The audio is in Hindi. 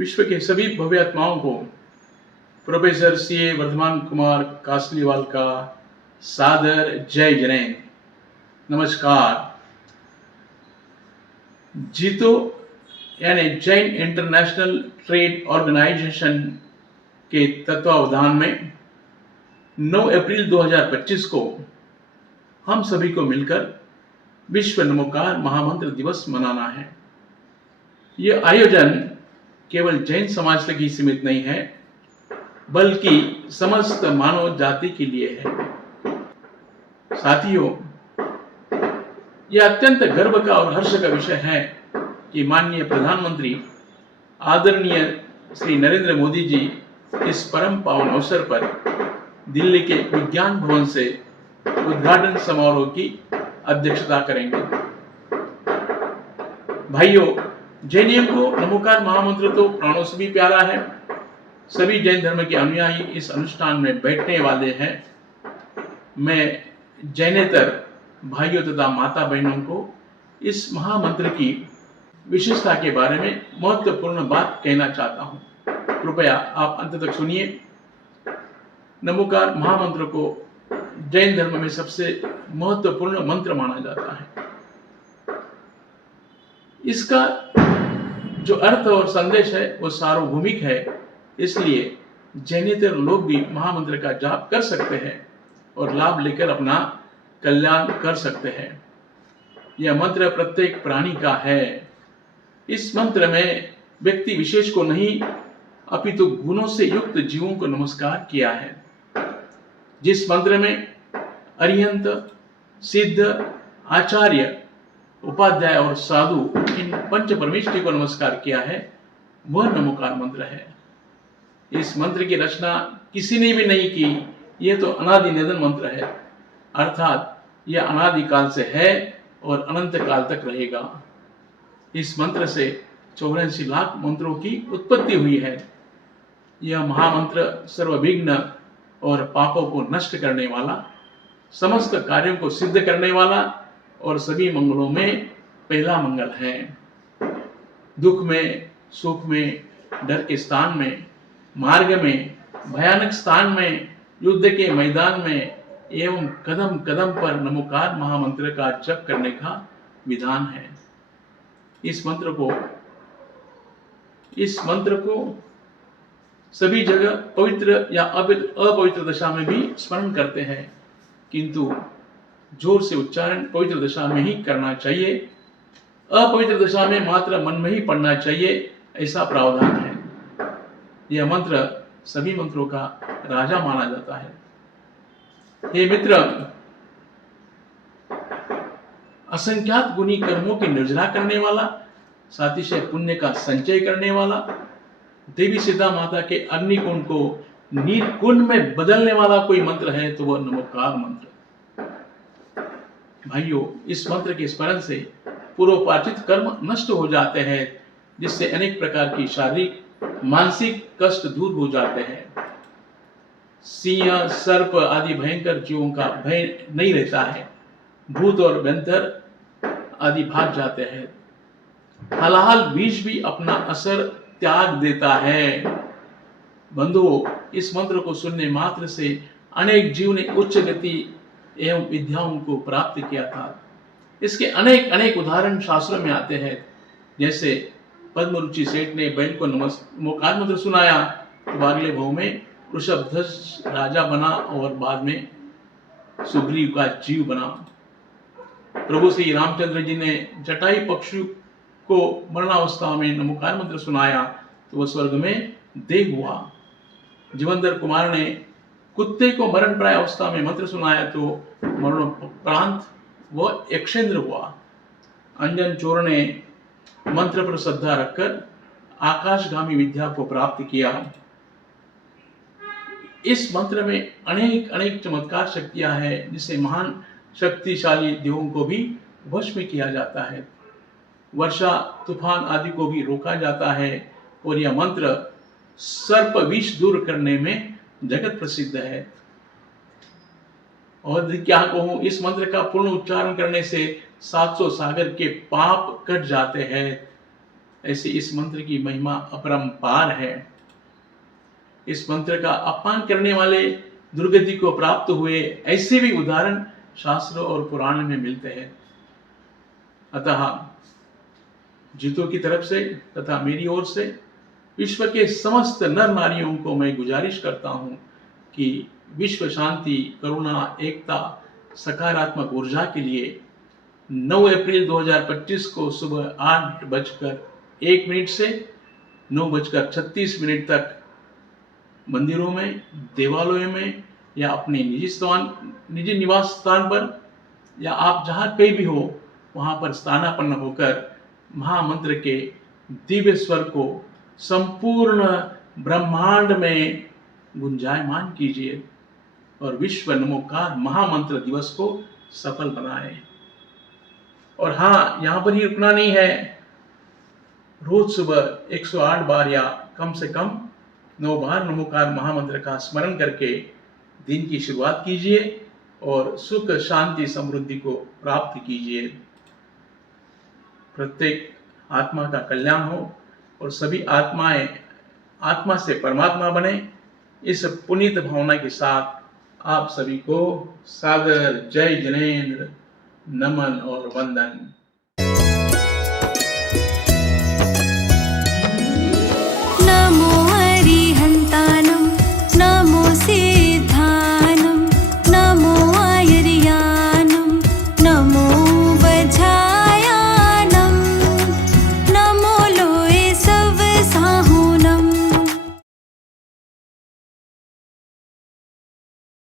विश्व के सभी भव्य आत्माओं को प्रोफेसर सीए वर्धमान कुमार कासलीवाल का सादर जय जनेन। नमस्कार। जीतो यानी जैन इंटरनेशनल ट्रेड ऑर्गेनाइजेशन के तत्वावधान में 9 अप्रैल 2025 को हम सभी को मिलकर विश्व नमोकार महामंत्र दिवस मनाना है। यह आयोजन केवल जैन समाज तक ही सीमित नहीं है, बल्कि समस्त मानव जाति के लिए है। साथियों, यह अत्यंत गर्व का और हर्ष का विषय है कि माननीय प्रधानमंत्री आदरणीय श्री नरेंद्र मोदी जी इस परम पावन अवसर पर दिल्ली के विज्ञान भवन से उद्घाटन समारोह की अध्यक्षता करेंगे। भाइयों, जैनियों को नमोकार महामंत्र तो प्राणों से भी प्यारा है। सभी जैन धर्म के अनुयायी इस अनुष्ठान में बैठने वाले हैं। मैं जैनेतर भाइयों तथा माता बहनों को इस महामंत्र की विशेषता के बारे में महत्वपूर्ण बात कहना चाहता हूं। कृपया आप अंत तक सुनिए। नमोकार महामंत्र को जैन धर्म में सबसे महत्वपूर्ण मंत्र माना जाता है। इसका जो अर्थ और संदेश है वो सार्वभौमिक है, इसलिए जैनेतर लोग भी महामंत्र का जाप कर सकते हैं और लाभ लेकर अपना कल्याण कर सकते हैं। यह मंत्र प्रत्येक प्राणी का है। इस मंत्र में व्यक्ति विशेष को नहीं, अपितु गुणों से युक्त जीवों को नमस्कार किया है। जिस मंत्र में अरिहंत, सिद्ध, आचार्य, उपाध्याय और साधु इन पंच परमेष्ठी को नमस्कार किया है, वह नमोकार मंत्र है। इस मंत्र की रचना किसी ने भी नहीं की, यह तो अनादि निधन मंत्र है, अर्थात यह अनादि काल से है और अनंत काल तक रहेगा। इस मंत्र से 84 लाख मंत्रों की उत्पत्ति हुई है। यह महामंत्र सर्वविघ्न और पापों को नष्ट करने वाला, समस्त कार्यों को सिद्ध करने वाला और सभी मंगलों में पहला मंगल है। दुख में, सुख में, डर के स्थान में, मार्ग में, भयानक स्थान में, युद्ध के मैदान में एवं कदम कदम पर नमोकार महामंत्र का जप करने का विधान है। इस मंत्र को सभी जगह पवित्र या अपवित्र दशा में भी स्मरण करते हैं, किंतु जोर से उच्चारण पवित्र दशा में ही करना चाहिए। अपवित्र दशा में मात्र मन में ही पढ़ना चाहिए, ऐसा प्रावधान है। यह मंत्र सभी मंत्रों का राजा माना जाता है। हे मित्र, असंख्यात गुणी कर्मों की निर्जरा करने वाला, सातिशय पुण्य का संचय करने वाला, देवी सीता माता के अग्निकुंड को निर्गुण में बदलने वाला कोई मंत्र है तो वह नमोकार मंत्र। भाइयों, इस मंत्र के स्मरण से पूर्वपार्जित कर्म नष्ट हो जाते हैं, जिससे अनेक प्रकार की शारीरिक, मानसिक कष्ट दूर हो जाते हैं। सिंह, सर्प आदि भयंकर जीवों का भय नहीं रहता है। भूत और व्यंतर आदि भाग जाते हैं। हलाहल विष भी अपना असर त्याग देता है। बंधुओं, इस मंत्र को सुनने मात्र से अनेक जीव ने उच्च गति एवं विद्याओं को प्राप्त किया था। इसके अनेक अनेक उदाहरण शास्त्रों में आते हैं। जैसे पद्मरुचि सेठ ने बैल को नमोकार मंत्र सुनाया तो अगले भाव में वृषभध्वज राजा बना और बाद में सुग्रीव का जीव बना। प्रभु श्री रामचंद्र जी ने जटायु पक्षी को मरणावस्था में नमोकार मंत्र सुनाया तो वह स्वर्ग में देव हुआ। जीवंदर कुमार ने कुत्ते को मरण प्राय अवस्था में मंत्र सुनाया तो मरणोपरांत वह यक्षेंद्र हुआ। अंजन चोर ने मंत्र पर श्रद्धा रखकर आकाशगामी विद्या को प्राप्त किया। इस मंत्र में अनेक अनेक चमत्कार शक्तियां हैं, जिससे महान शक्तिशाली देवों को भी वश में किया जाता है। वर्षा, तूफान आदि को भी रोका जाता है और यह मंत्र सर्प विष दूर करने में जगत प्रसिद्ध है। और क्या कहूं, इस मंत्र का पूर्ण उच्चारण करने से 700 सागर के पाप कट जाते हैं। ऐसे इस मंत्र की महिमा अपरंपार है। इस मंत्र का अपमान करने वाले दुर्गति को प्राप्त हुए ऐसे भी उदाहरण शास्त्रों और पुराण में मिलते हैं। अतः जीतों की तरफ से तथा मेरी ओर से विश्व के समस्त नर नारियों को मैं गुजारिश करता हूँ कि विश्व शांति, करुणा, एकता, सकारात्मक ऊर्जा के लिए 9 अप्रैल 2025 को सुबह 8:01 से 9:36 तक मंदिरों में, देवालयों में या अपने निजी निवास स्थान पर या आप जहाँ कहीं भी हो वहाँ पर स्थानापन्न होकर महामंत्र के दिव्य स्वर को संपूर्ण ब्रह्मांड में गुंजायमान कीजिए और विश्व नमोकार महामंत्र दिवस को सफल बनाएं। और हाँ, यहाँ पर ही रुकना नहीं है। रोज सुबह 108 बार या कम से कम 9 बार नमोकार महामंत्र का स्मरण करके दिन की शुरुआत कीजिए और सुख, शांति, समृद्धि को प्राप्त कीजिए। प्रत्येक आत्मा का कल्याण हो और सभी आत्माएं आत्मा से परमात्मा बने। इस पुनीत भावना के साथ आप सभी को सादर जय जिनेंद्र, नमन और वंदन।